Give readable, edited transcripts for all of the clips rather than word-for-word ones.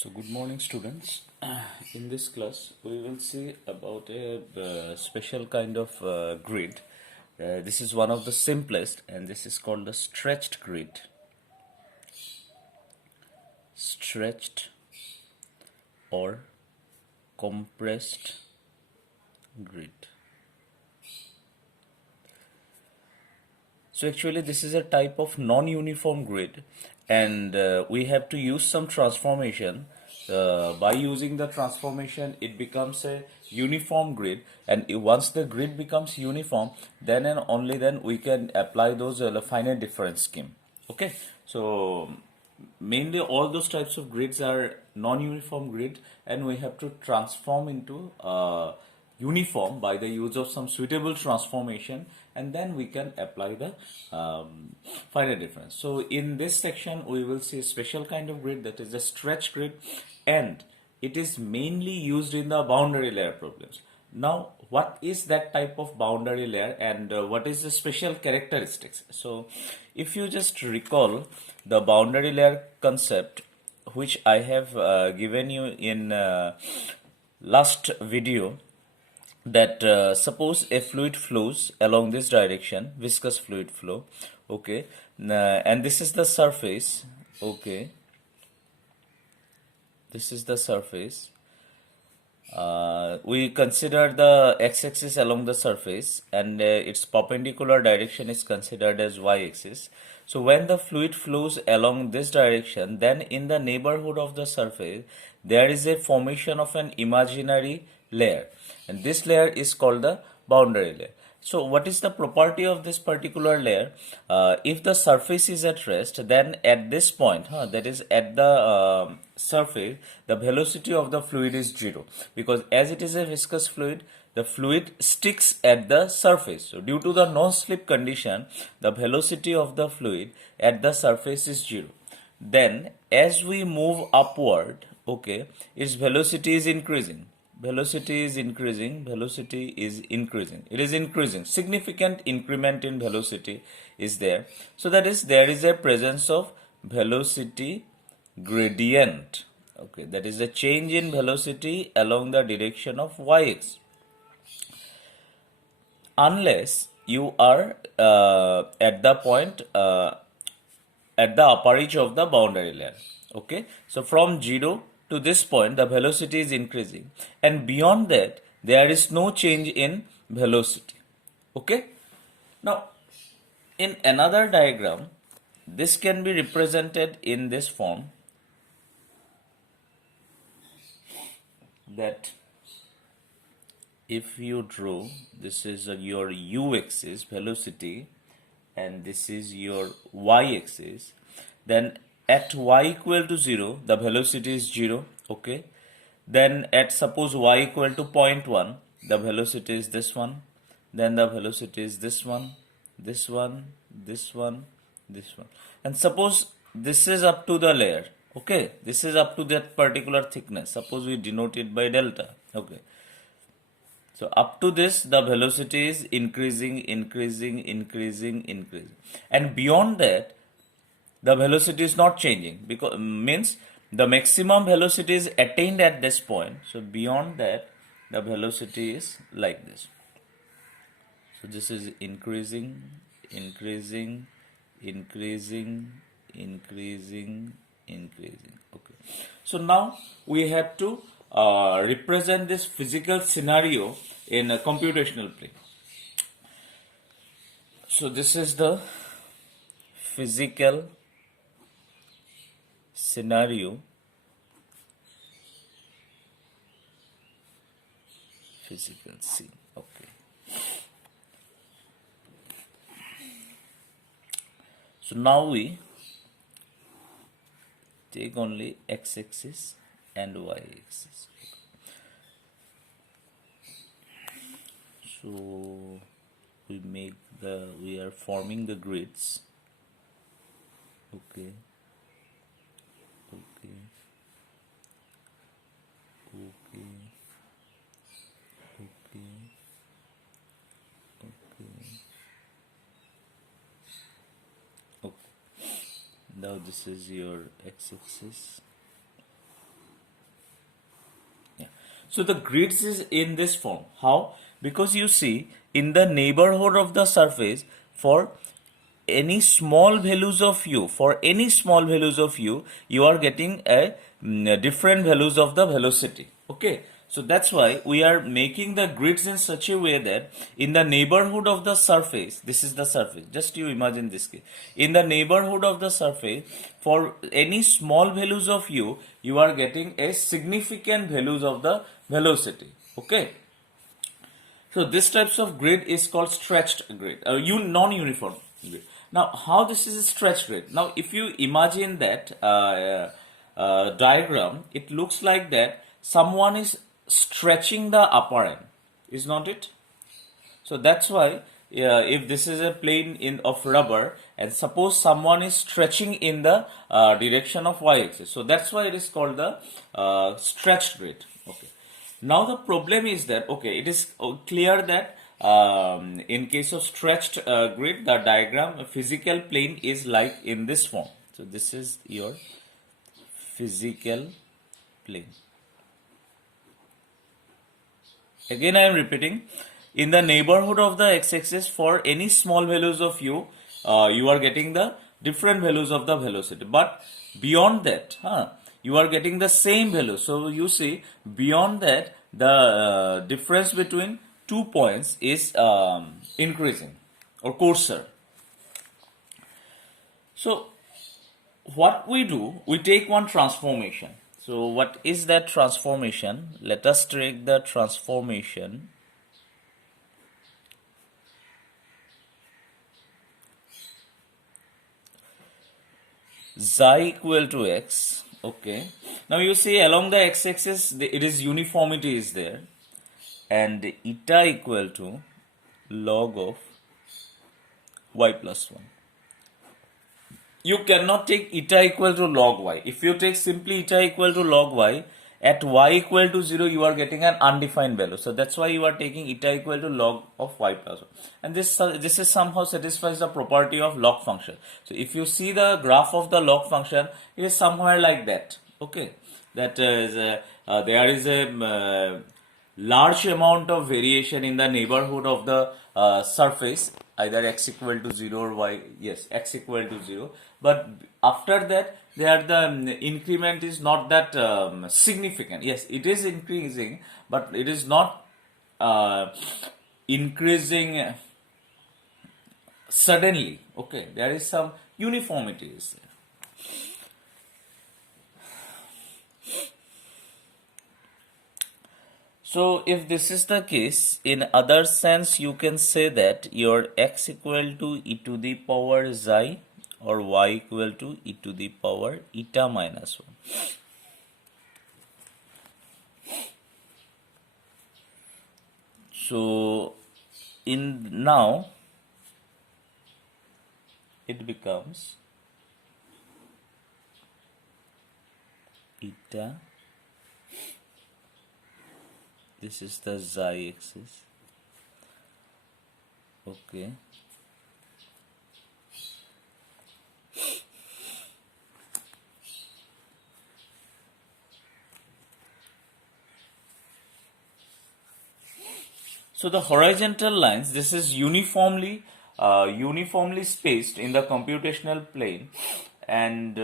So good morning students. In this class we will see about a special kind of grid. This is one of the simplest and this is called the stretched grid. Stretched or compressed grid. So actually this is a type of non-uniform grid and we have to use some transformation. By using the transformation it becomes a uniform grid, and once the grid becomes uniform, then and only then we can apply those finite difference scheme. Okay, so mainly all those types of grids are non-uniform grid and we have to transform into uniform by the use of some suitable transformation, and then we can apply the finite difference. So in this section we will see a special kind of grid, that is a stretch grid, and it is mainly used in the boundary layer problems. Now what is that type of boundary layer and what is the special characteristics? So if you just recall the boundary layer concept which I have given you in last video, that suppose a fluid flows along this direction, viscous fluid flow, okay, and this is the surface, okay, this is the surface. We consider the x-axis along the surface and its perpendicular direction is considered as y-axis. So when the fluid flows along this direction, then in the neighborhood of the surface there is a formation of an imaginary layer, and this layer is called the boundary layer. So what is the property of this particular layer? If the surface is at rest, then at this point, that is at the surface, the velocity of the fluid is 0, because as it is a viscous fluid, the fluid sticks at the surface. So due to the no-slip condition, the velocity of the fluid at the surface is 0. Then as we move upward, okay, its velocity is increasing. Velocity is increasing, velocity is increasing. It is increasing. Significant increment in velocity is there. So that is, there is a presence of velocity gradient. Okay, that is a change in velocity along the direction of y-axis. Unless you are at the point at the upper edge of the boundary layer. Okay, so from 0 to this point the velocity is increasing, and beyond that there is no change in velocity. Okay, now in another diagram this can be represented in this form, that if you draw, this is your u-axis velocity and this is your y-axis, then at y equal to 0 the velocity is 0. Okay, then at suppose y equal to 0.1 the velocity is this one, then the velocity is this one, this one, this one, this one, and suppose this is up to the layer. Okay, this is up to that particular thickness, suppose we denote it by delta. Okay, so up to this the velocity is increasing, increasing, increasing, increasing, and beyond that the velocity is not changing, because means the maximum velocity is attained at this point. So beyond that the velocity is like this. So this is increasing, increasing, increasing, increasing, increasing. Okay, so now we have to represent this physical scenario in a computational plane. So this is the physical scenario, physical scene. Okay, so now we take only x-axis and y-axis. So we are forming the grids. Okay, okay, okay, okay, okay, okay. Now this is your x-axis So the grids is in this form. How? Because you see, in the neighborhood of the surface, for any small values of u, you are getting a different values of the velocity. Okay, so that's why we are making the grids in such a way that in the neighborhood of the surface, this is the surface, just you imagine this case, in the neighborhood of the surface, for any small values of u, you are getting a significant values of the velocity. Okay, so this types of grid is called stretched grid, non-uniform grid. Now, how this is a stretched grid? Now, if you imagine that diagram, it looks like that someone is stretching the upper end, is not it? So that's why if this is a plane of rubber and suppose someone is stretching in the direction of y-axis, so that's why it is called the stretched grid. Okay. Now the problem is that, okay, it is clear that in case of stretched grid, the diagram, physical plane is like in this form. So this is your physical plane. Again I am repeating, in the neighborhood of the x-axis, for any small values of u, you are getting the different values of the velocity. But beyond that, you are getting the same value. So you see, beyond that, the difference between 2 points is increasing or coarser. So what we do, we take one transformation. So what is that transformation? Let us take the transformation xi equal to x. Okay, now you see along the x-axis it is uniformity is there, and eta equal to log of y plus 1. You cannot take eta equal to log y. If you take simply eta equal to log y, at y equal to 0 you are getting an undefined value. So that's why you are taking eta equal to log of y plus 1. And this is somehow satisfies the property of log function. So if you see the graph of the log function, it is somewhere like that. Okay, that is there is a large amount of variation in the neighborhood of the surface, either x equal to 0 or y, yes, x equal to 0. But after that, there the increment is not that significant. Yes, it is increasing, but it is not increasing suddenly. Okay, there is some uniformity is there. So if this is the case, in other sense you can say that your x equal to e to the power xi or y equal to e to the power eta minus 1. So in now it becomes eta, this is the xi axis. Okay, so the horizontal lines, this is uniformly spaced in the computational plane, and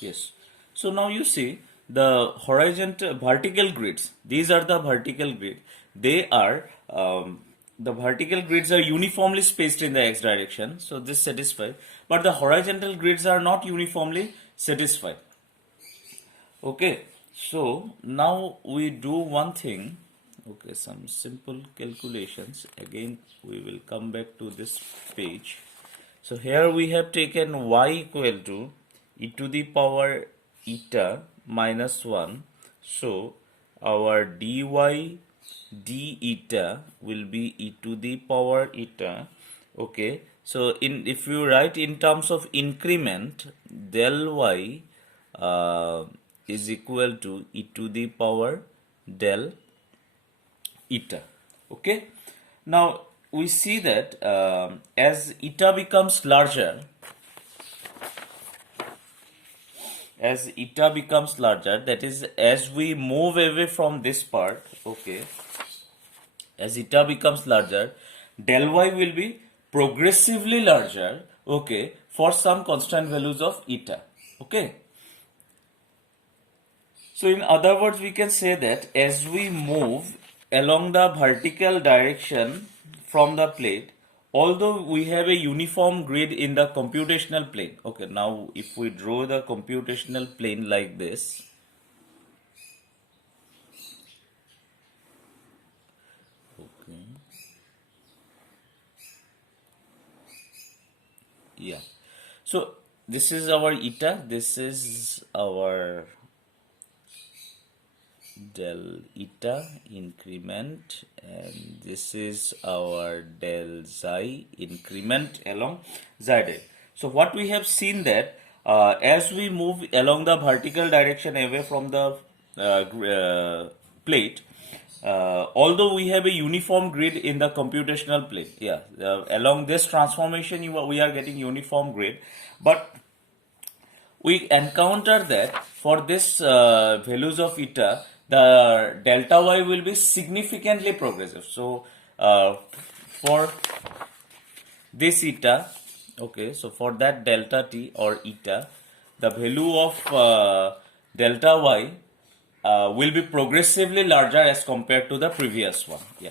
yes. So now you see the vertical grids. These are the vertical grid. They are the vertical grids are uniformly spaced in the x direction. So this satisfies. But the horizontal grids are not uniformly satisfied. Okay. So now we do one thing. Okay, some simple calculations. Again, we will come back to this page. So here we have taken y equal to e to the power eta minus 1. So our dy d eta will be e to the power eta. Okay, so if you write in terms of increment, del y is equal to e to the power del eta. Okay, now we see that as eta becomes larger, as eta becomes larger, that is, as we move away from this part, okay, as eta becomes larger, del y will be progressively larger, okay, for some constant values of eta, okay. So in other words, we can say that as we move along the vertical direction from the plate, although we have a uniform grid in the computational plane. Okay, now if we draw the computational plane like this, okay, yeah. So this is our eta, this is our del eta increment, and this is our del xi increment along z. So what we have seen that as we move along the vertical direction away from the plate, although we have a uniform grid in the computational plane, yeah, along this transformation we are getting uniform grid, but we encounter that for this values of eta, the delta y will be significantly progressive. So for this eta, okay, so for that delta t or eta, the value of delta y will be progressively larger as compared to the previous one. Yeah,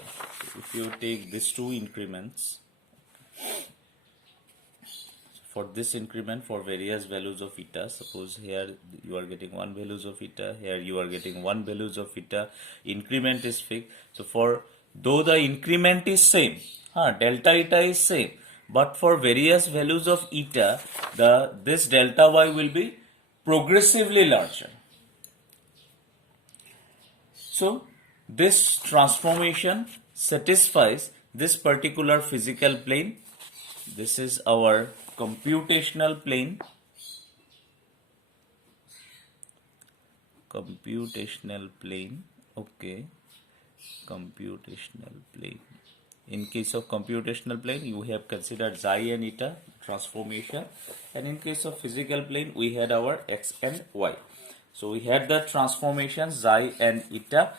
so if you take these two increments, for this increment for various values of eta, suppose here you are getting one values of eta, here you are getting one values of eta, increment is fixed. So for though the increment is same, delta eta is same, but for various values of eta, this delta y will be progressively larger. So this transformation satisfies this particular physical plane. This is our computational plane. Computational plane, okay. Computational plane. In case of computational plane, you have considered xi and eta transformation, and in case of physical plane, we had our x and y. So we had the transformation xi and eta.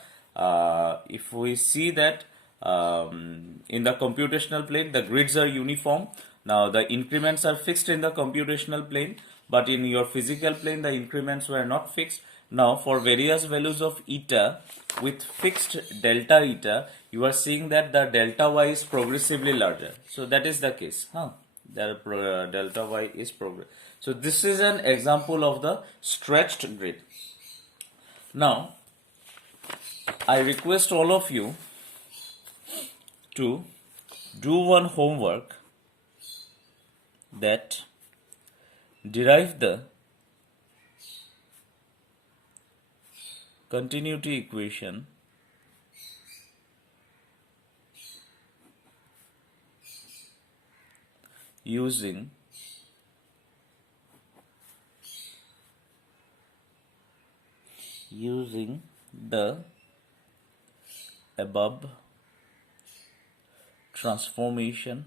If we see that in the computational plane, the grids are uniform. Now the increments are fixed in the computational plane, but in your physical plane, the increments were not fixed. Now for various values of eta with fixed delta eta, you are seeing that the delta y is progressively larger. So that is the case. Delta y is progressive. So this is an example of the stretched grid. Now I request all of you to do one homework, that derive the continuity equation using the above transformation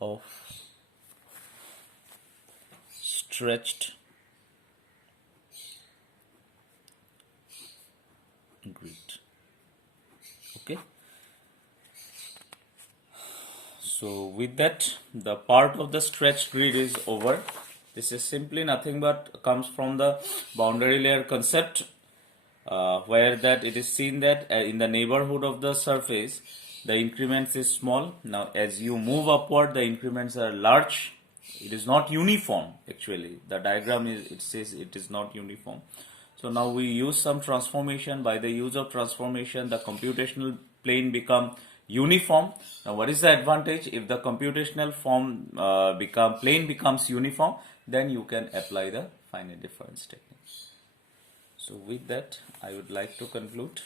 of stretched grid. Okay. So with that, the part of the stretched grid is over. This is simply nothing but comes from the boundary layer concept, where that it is seen that in the neighborhood of the surface, the increments is small. Now as you move upward, the increments are large. It is not uniform actually. The diagram it says it is not uniform. So now we use some transformation. By the use of transformation, the computational plane become uniform. Now what is the advantage? If the computational plane becomes uniform, then you can apply the finite difference technique. So with that, I would like to conclude.